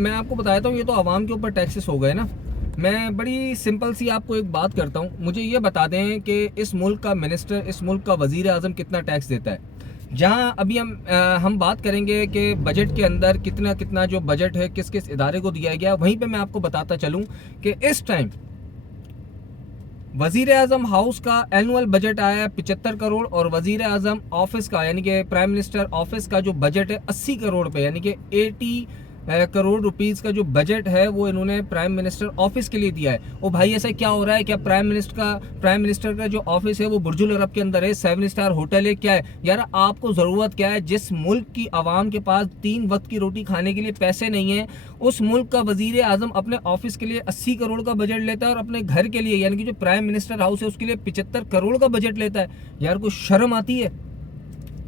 मैं आपको बताता हूँ, ये तो आवाम के ऊपर टैक्सेस हो गए ना। मैं बड़ी सिंपल सी आपको एक बात करता हूँ, मुझे ये बता दें कि इस मुल्क का मिनिस्टर, इस मुल्क का वज़ीर आज़म कितना टैक्स देता है। जहाँ अभी हम बात करेंगे कि बजट के अंदर कितना कितना जो बजट है किस किस इदारे को दिया गया, वहीं पे मैं आपको बताता चलूँ कि इस टाइम वज़ीर आज़म हाउस का एनुअल बजट आया है 75 करोड़ और वज़ीर आज़म ऑफिस का यानी कि प्राइम मिनिस्टर ऑफिस का जो बजट है 80 करोड़ पे, यानी कि 80 करोड़ रुपीस का जो बजट है वो इन्होंने प्राइम मिनिस्टर ऑफिस के लिए दिया है। ओ भाई, ऐसा क्या हो रहा है? क्या प्राइम मिनिस्टर का जो ऑफिस है वो बुर्जुल अरब के अंदर है, 7 स्टार होटल है? क्या है यार? आपको ज़रूरत क्या है? जिस मुल्क की आवाम के पास 3 वक्त की रोटी खाने के लिए पैसे नहीं है, उस मुल्क का वजीर आजम अपने ऑफिस के लिए 80 करोड़ का बजट लेता है और अपने घर के लिए यानी कि जो प्राइम मिनिस्टर हाउस है उसके लिए 75 करोड़ का बजट लेता है। यार कोई शर्म आती है?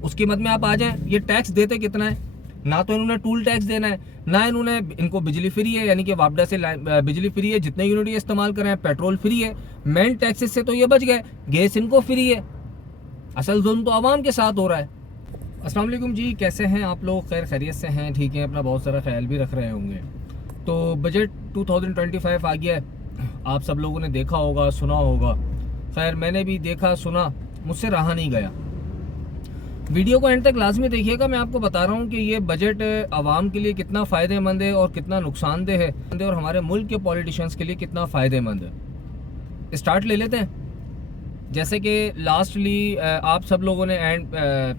उसकी मत में आप आ जाएं। ये टैक्स देते कितना है? ना तो इन्होंने टूल टैक्स देना है, ना इन्होंने, इनको बिजली फ्री है यानी कि वापडा से बिजली फ्री है, जितने यूनिट ये इस्तेमाल करें, पेट्रोल फ्री है, मेन टैक्सेस से तो ये बच गए, गैस इनको फ्री है। असल जुल्म तो आवाम के साथ हो रहा है। अस्सलाम वालेकुम जी, कैसे हैं आप लोग? खैर खैरियत से हैं? ठीक है, अपना बहुत सारा ख्याल भी रख रहे होंगे। तो बजट 2025 आ गया है, आप सब लोगों ने देखा होगा, सुना होगा। खैर मैंने भी देखा सुना, मुझसे रहा नहीं गया। वीडियो को एंड तक लाजमी देखिएगा, मैं आपको बता रहा हूँ कि ये बजट आवाम के लिए कितना फ़ायदेमंद है और कितना नुकसानदेह है, और हमारे मुल्क के पॉलिटिशियंस के लिए कितना फ़ायदेमंद है। स्टार्ट ले लेते हैं। जैसे कि लास्टली आप सब लोगों ने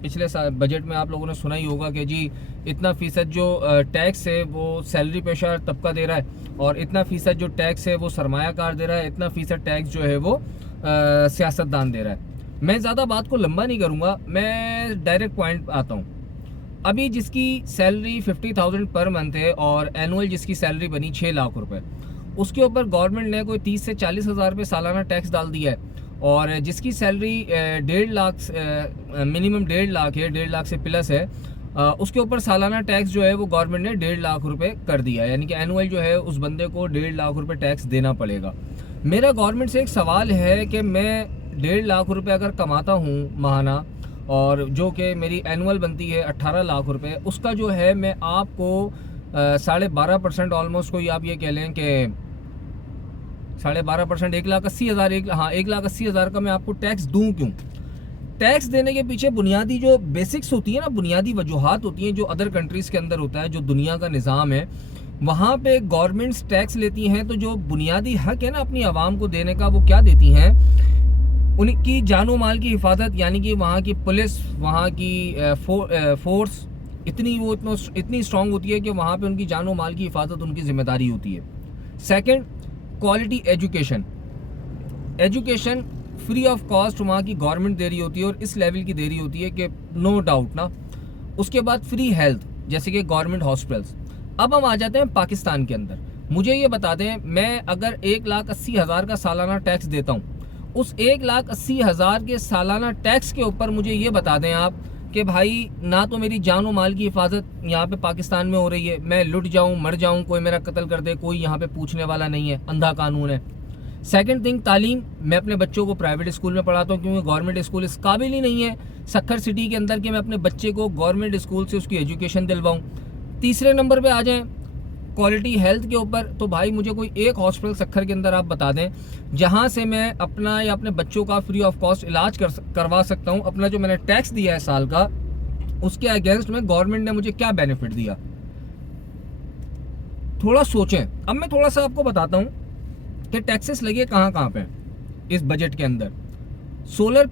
पिछले बजट में आप लोगों ने सुना ही होगा कि जी इतना फ़ीसद जो टैक्स है वो सैलरी पेशा तबका दे रहा है, और इतना फ़ीसद जो टैक्स है वो सरमायाकार दे रहा है, इतना फ़ीसद टैक्स जो है वो सियासतदान दे रहा है। मैं ज़्यादा बात को लंबा नहीं करूँगा, मैं डायरेक्ट पॉइंट आता हूँ। अभी जिसकी सैलरी 50,000 पर मंथ है और एनुअल जिसकी सैलरी बनी 6 लाख रुपए, उसके ऊपर गवर्नमेंट ने कोई 30 से 40 हज़ार रुपये सालाना टैक्स डाल दिया है। और जिसकी सैलरी 1.5 लाख मिनिमम 1.5 लाख है, 1.5 लाख से प्लस है, उसके ऊपर सालाना टैक्स जो है वो गवर्नमेंट ने 1.5 लाख रुपए कर दिया, यानी कि एनुअल जो है उस बंदे को 1.5 लाख रुपए टैक्स देना पड़ेगा। मेरा गवर्नमेंट से एक सवाल है कि मैं 1.5 लाख रुपए अगर कमाता हूँ माहाना, और जो कि मेरी एनुअल बनती है 18 लाख रुपए, उसका जो है मैं आपको 12.5% ऑलमोस्ट, कोई आप ये कह लें कि 12.5%, 1,80,000, 1,80,000 का मैं आपको टैक्स दूं क्यों? टैक्स देने के पीछे बुनियादी जो बेसिक्स होती है ना, बुनियादी वजूहात होती हैं, जो अदर कंट्रीज़ के अंदर होता है, जो दुनिया का निज़ाम है, वहाँ पे गवर्नमेंट्स टैक्स लेती हैं तो जो बुनियादी हक है ना अपनी आवाम को देने का, वो क्या देती हैं? उनकी जानो माल की हिफाजत, यानी कि वहाँ की पुलिस, वहाँ की फोर्स इतनी स्ट्रांग होती है कि वहाँ पे उनकी जानो माल की हिफाजत उनकी जिम्मेदारी होती है। Second, quality education free of cost वहाँ की गवर्नमेंट दे रही होती है, और इस लेवल की दे रही होती है कि नो डाउट ना। उसके बाद फ्री हेल्थ, जैसे कि गवर्नमेंट हॉस्पिटल्स। अब हम आ जाते हैं पाकिस्तान के अंदर। मुझे ये बता दें, मैं अगर 1,80,000 का सालाना टैक्स देता हूँ, उस 1,80,000 के सालाना टैक्स के ऊपर मुझे ये बता दें आप कि भाई ना तो मेरी जान और माल की हिफाजत यहाँ पे पाकिस्तान में हो रही है, मैं लुट जाऊँ, मर जाऊँ, कोई मेरा कत्ल कर दे, कोई यहाँ पे पूछने वाला नहीं है, अंधा कानून है। सेकंड थिंग, तालीम। मैं अपने बच्चों को प्राइवेट स्कूल में पढ़ाता हूँ क्योंकि गवर्नमेंट स्कूल इस काबिल ही नहीं है सक्खर सिटी के अंदर कि मैं अपने बच्चे को गवर्नमेंट स्कूल से उसकी एजुकेशन दिलवाऊँ। तीसरे नंबर पे आ जाएँ क्वालिटी हेल्थ के ऊपर, तो भाई मुझे कोई एक हॉस्पिटल सक्खर के अंदर आप बता दें जहां से मैं अपना या अपने बच्चों का फ्री ऑफ कॉस्ट इलाज करवा सकता हूं। अपना जो मैंने टैक्स दिया है साल का, उसके अगेंस्ट में गवर्नमेंट ने मुझे क्या बेनिफिट दिया? थोड़ा सोचें। अब मैं थोड़ा सा आपको बताता हूं कि टैक्सेस लगे कहां पे इस बजट के अंदर। सोलर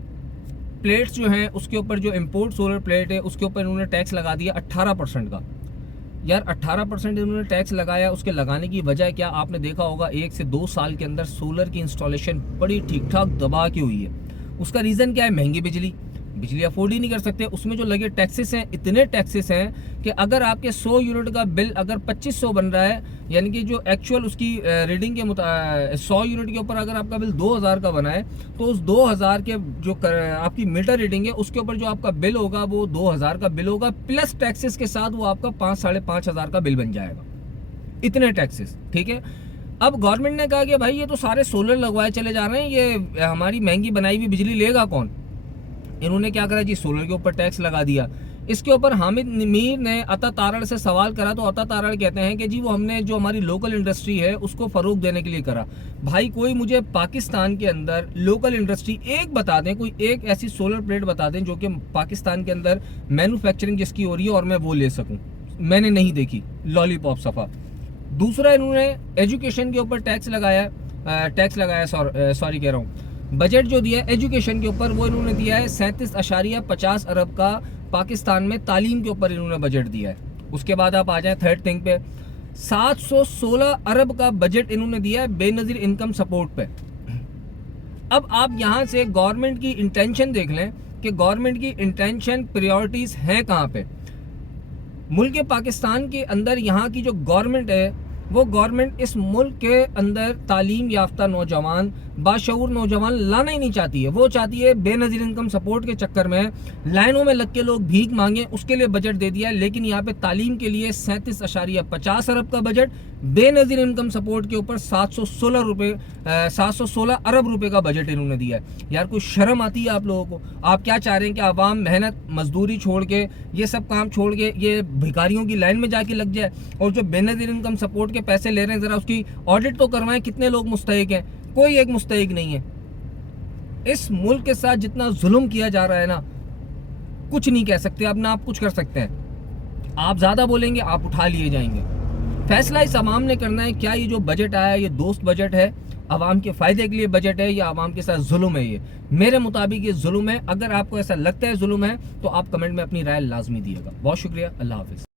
प्लेट्स जो हैं उसके ऊपर, जो इम्पोर्ट सोलर प्लेट है उसके ऊपर इन्होंने टैक्स लगा दिया 18% का। यार 18% इन्होंने टैक्स लगाया, उसके लगाने की वजह क्या? आपने देखा होगा 1 से 2 साल के अंदर सोलर की इंस्टॉलेशन बड़ी ठीक ठाक दबा के हुई है। उसका रीज़न क्या है? महंगी बिजली अफोर्ड ही नहीं कर सकते। उसमें जो लगे टैक्सेस हैं, इतने टैक्सेस हैं कि अगर आपके 100 यूनिट का बिल अगर 2500 बन रहा है, यानी कि जो एक्चुअल उसकी रीडिंग के 100 यूनिट के ऊपर अगर आपका बिल 2000 का बना है, तो उस 2000 के जो आपकी मीटर रीडिंग है उसके ऊपर जो आपका बिल होगा वो 2000 का बिल होगा, प्लस टैक्सेस के साथ वो आपका 5-5,500 का बिल बन जाएगा। इतने टैक्सेस, ठीक है। अब गवर्नमेंट ने कहा कि भाई ये तो सारे सोलर लगवाए चले जा रहे हैं, ये हमारी महंगी बनाई हुई बिजली लेगा कौन? इन्होंने क्या करा जी? सोलर के ऊपर टैक्स लगा दिया। इसके ऊपर हामिद मीर ने अता तारड़ से सवाल करा तो अता तारड़ कहते हैं कि जी वो हमने जो हमारी लोकल इंडस्ट्री है उसको फ़रोग देने के लिए करा। भाई कोई मुझे पाकिस्तान के अंदर लोकल इंडस्ट्री एक बता दें, कोई एक ऐसी सोलर प्लेट बता दें जो कि पाकिस्तान के अंदर मैन्युफैक्चरिंग जिसकी हो रही है और मैं वो ले सकूँ। मैंने नहीं देखी लॉलीपॉप सफ़ा। दूसरा, इन्होंने एजुकेशन के ऊपर टैक्स लगाया, सॉरी कह रहा हूँ, बजट जो दिया है एजुकेशन के ऊपर वो इन्होंने दिया है 37.50 अरब का पाकिस्तान में तालीम के ऊपर इन्होंने बजट दिया है। उसके बाद आप आ जाएं थर्ड थिंग पे, 716 अरब का बजट इन्होंने दिया है बेनज़ीर इनकम सपोर्ट पे। अब आप यहाँ से गवर्नमेंट की इंटेंशन देख लें कि गवर्नमेंट की इंटेंशन प्रायोरिटीज़ हैं कहाँ पे। मुल्क पाकिस्तान के अंदर यहाँ की जो गवर्नमेंट है वो गवर्नमेंट इस मुल्क के अंदर तालीम याफ्ता नौजवान, बाशऊर नौजवान लाना ही नहीं चाहती है। वो चाहती है बेनज़ीर इनकम सपोर्ट के चक्कर में लाइनों में लग के लोग भीख मांगे, उसके लिए बजट दे दिया है। लेकिन यहाँ पे तालीम के लिए 37.50 अरब का बजट, बेनज़ीर इनकम सपोर्ट के ऊपर 716 अरब रुपए का बजट इन्होंने दिया है। यार कोई शर्म आती है आप लोगों को? आप क्या चाह रहे हैं कि आवाम मेहनत मजदूरी छोड़ के, ये सब काम छोड़ के ये भिखारियों की लाइन में जाके लग जाए? और जो बेनज़ीर इनकम सपोर्ट के पैसे ले रहे हैं, ज़रा उसकी ऑडिट तो करवाएं, कितने लोग मुस्तहिक हैं? कोई एक मुस्तहिक नहीं है। इस मुल्क के साथ जितना जुल्म किया जा रहा है ना, कुछ नहीं कह सकते, अब ना आप कुछ कर सकते हैं। आप ज़्यादा बोलेंगे आप उठा लिए जाएंगे। फैसला इस आवाम ने करना है, क्या ये जो बजट आया ये दोस्त बजट है, आवाम के फ़ायदे के लिए बजट है, या आवाम के साथ जुल्म है? ये मेरे मुताबिक ये जुल्म है। अगर आपको ऐसा लगता है जुल्म है तो आप कमेंट में अपनी राय लाजमी दिएगा। बहुत शुक्रिया, अल्लाह हाफिज़।